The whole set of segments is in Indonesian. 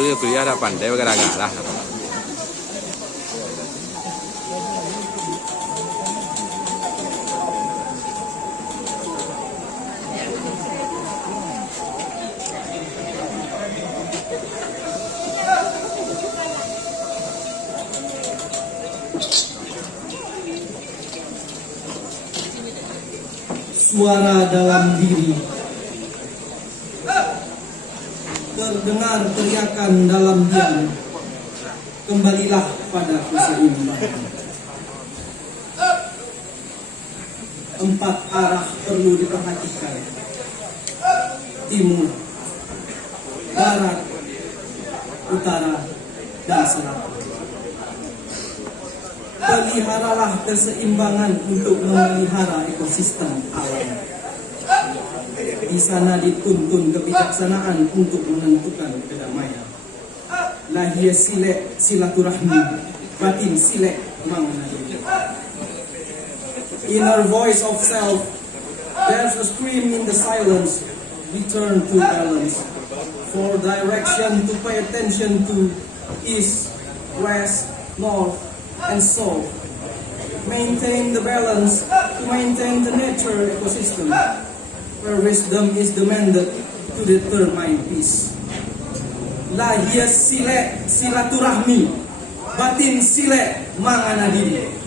itu ya kuliah ada pandai gara-gara lah. Suara dalam diri, terdengar teriakan dalam diam, kembalilah pada keseimbangan. 4 arah perlu diperhatikan: timur, barat, utara, dan selatan. Peliharalah keseimbangan untuk memelihara ekosistem alam. Di sana dituntun kebijaksanaan untuk menentukan kedamaian. Lahir silek silaturahmi, batin silek mengenali. Inner voice of self, there's a scream in the silence. Return to balance. For direction to pay attention to east, west, north, and south. Maintain the balance to maintain the nature ecosystem, where wisdom is demanded to determine peace. Lahir silek silaturahmi, batin silek manganadi.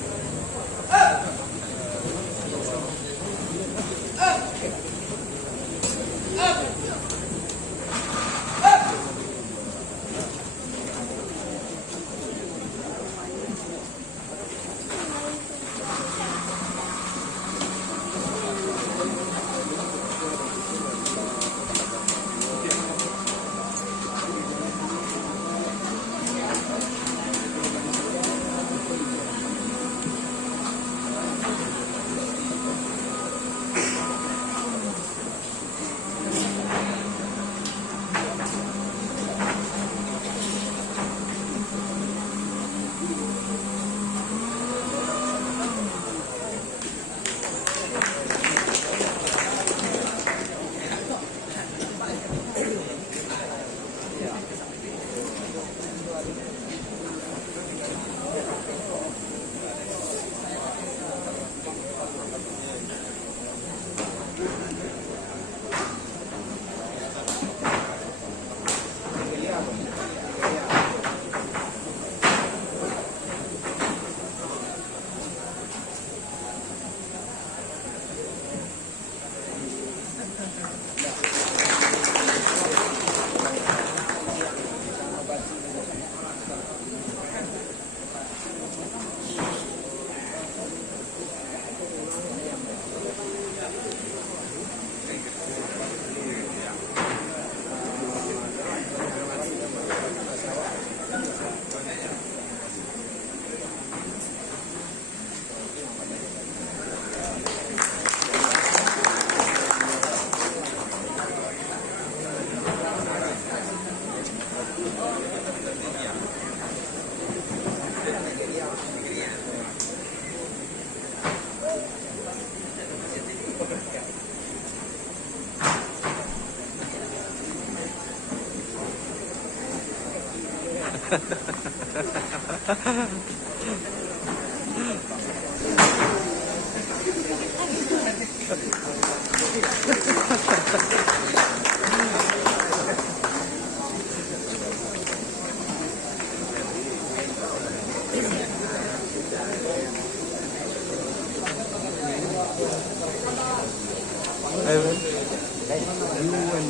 You and